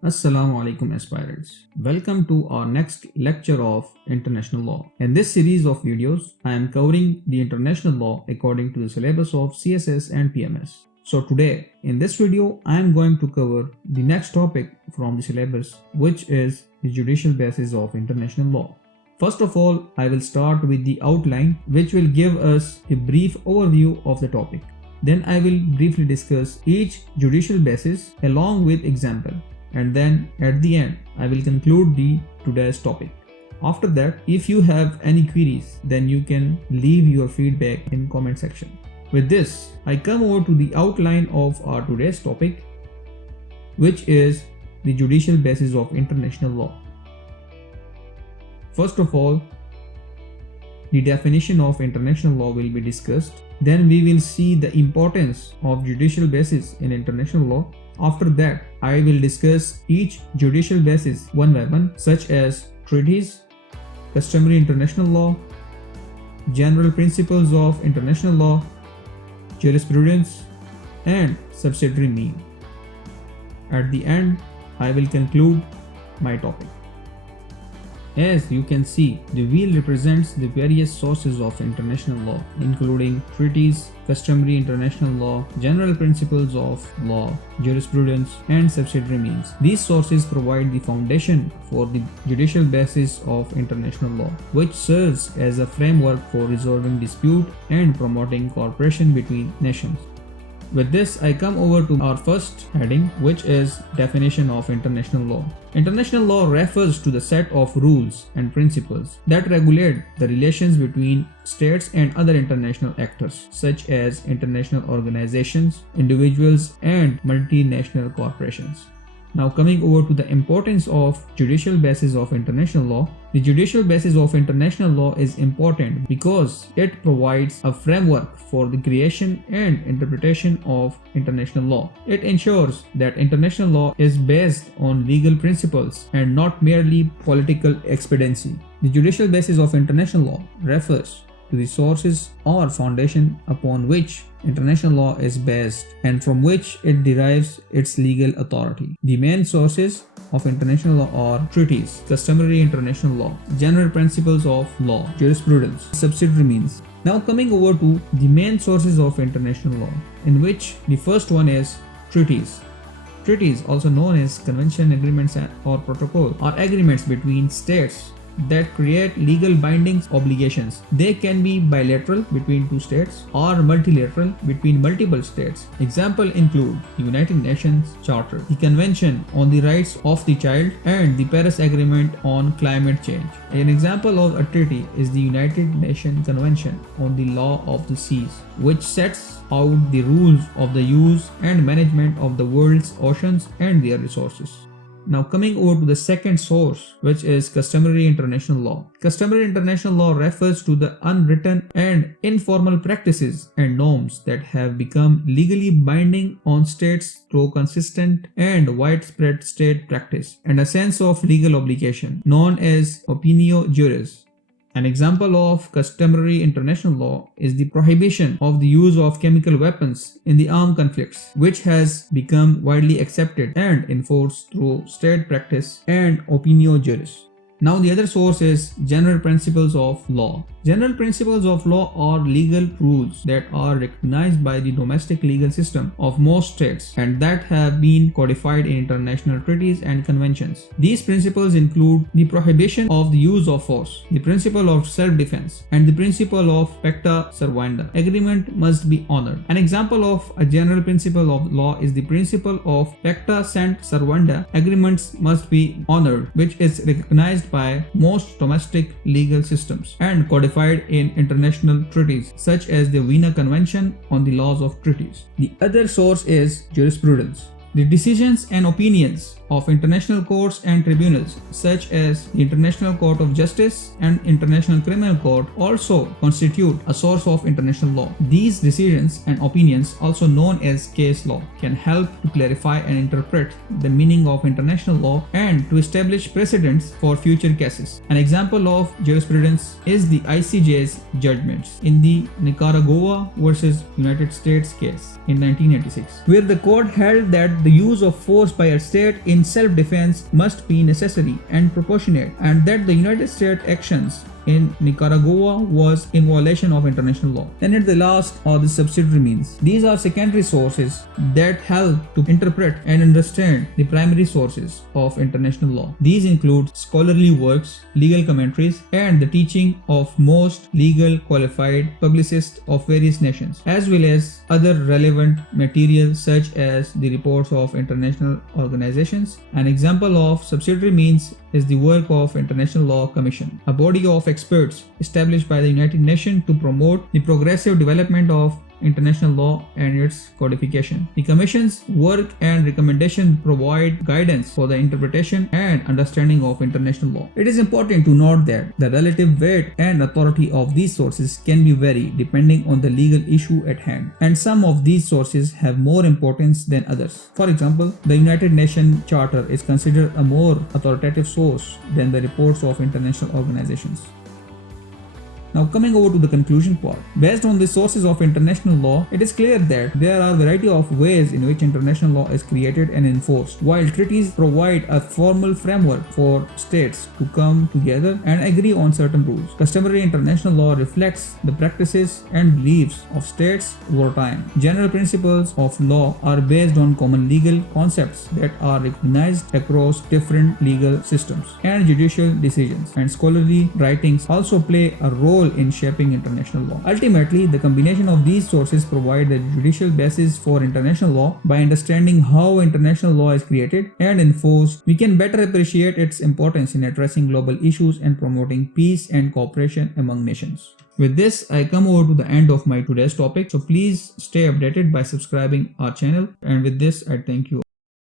Assalamu alaikum aspirants. Welcome to our next lecture of international law. In this series of videos, I am covering the international law according to the syllabus of CSS and PMS. So today, in this video, I am going to cover the next topic from the syllabus, which is the judicial basis of international law. First of all, I will start with the outline, which will give us a brief overview of the topic. Then I will briefly discuss each judicial basis along with example. And then at the end I will conclude today's topic. After that, if you have any queries, then you can leave your feedback in comment section. With this, I come over to the outline of our today's topic, which is the judicial basis of international law. First of all, the definition of international law will be discussed. Then we will see the importance of judicial basis in international law. After that, I will discuss each judicial basis one by one, such as treaties, customary international law, general principles of international law, jurisprudence, and subsidiary mean. At the end, I will conclude my topic. As you can see, the wheel represents the various sources of international law, including treaties, customary international law, general principles of law, jurisprudence, and subsidiary means. These sources provide the foundation for the judicial basis of international law, which serves as a framework for resolving dispute and promoting cooperation between nations. With this, I come over to our first heading, which is definition of international law. International law refers to the set of rules and principles that regulate the relations between states and other international actors, such as international organizations, individuals, and multinational corporations. Now coming over to the importance of judicial basis of international law. The judicial basis of international law is important because it provides a framework for the creation and interpretation of international law. It ensures that international law is based on legal principles and not merely political expediency. The judicial basis of international law refers to the sources or foundation upon which international law is based and from which it derives its legal authority. The main sources of international law are treaties, customary international law, general principles of law, jurisprudence, subsidiary means. Now coming over to the main sources of international law, in which the first one is treaties. Treaties, also known as convention, agreements, or protocol, are agreements between states that create legal binding obligations. They can be bilateral between two states or multilateral between multiple states. Examples include the United Nations Charter, the Convention on the Rights of the Child, and the Paris Agreement on Climate Change. An example of a treaty is the United Nations Convention on the Law of the Seas, which sets out the rules of the use and management of the world's oceans and their resources. Now coming over to the second source, which is customary international law. Customary international law refers to the unwritten and informal practices and norms that have become legally binding on states through consistent and widespread state practice and a sense of legal obligation, known as opinio juris. An example of customary international law is the prohibition of the use of chemical weapons in the armed conflicts, which has become widely accepted and enforced through state practice and opinio juris. Now the other source is general principles of law. General principles of law are legal rules that are recognized by the domestic legal system of most states and that have been codified in international treaties and conventions. These principles include the prohibition of the use of force, the principle of self-defense, and the principle of pacta servanda. Agreement must be honored. An example of a general principle of law is the principle of pacta sunt servanda. Agreements must be honored, which is recognized by most domestic legal systems and codified in international treaties such as the Vienna Convention on the Laws of Treaties. The other source is jurisprudence. The decisions and opinions of international courts and tribunals such as the International Court of Justice and International Criminal Court also constitute a source of international law. These decisions and opinions, also known as case law, can help to clarify and interpret the meaning of international law and to establish precedents for future cases. An example of jurisprudence is the ICJ's judgments in the Nicaragua versus United States case in 1986, where the court held that the use of force by a state in self-defense must be necessary and proportionate, and that the United States actions in Nicaragua was in violation of international law. And at the last are the subsidiary means. These are secondary sources that help to interpret and understand the primary sources of international law. These include scholarly works, legal commentaries, and the teaching of most legal qualified publicists of various nations, as well as other relevant material such as the reports of international organizations. An example of subsidiary means is the work of International Law Commission, a body of experts established by the United Nations to promote the progressive development of international law and its codification. The Commission's work and recommendation provide guidance for the interpretation and understanding of international law. It is important to note that the relative weight and authority of these sources can be vary depending on the legal issue at hand, and some of these sources have more importance than others. For example, the United Nations Charter is considered a more authoritative source than the reports of international organizations. Now coming over to the conclusion part. Based on the sources of international law, it is clear that there are a variety of ways in which international law is created and enforced. While treaties provide a formal framework for states to come together and agree on certain rules, customary international law reflects the practices and beliefs of states over time. General principles of law are based on common legal concepts that are recognized across different legal systems and judicial decisions, and scholarly writings also play a role in shaping international law. Ultimately, the combination of these sources provide the judicial basis for international law. By understanding how international law is created and enforced, we can better appreciate its importance in addressing global issues and promoting peace and cooperation among nations. With this, I come over to the end of my today's topic. So please stay updated by subscribing our channel. And with this, I thank you.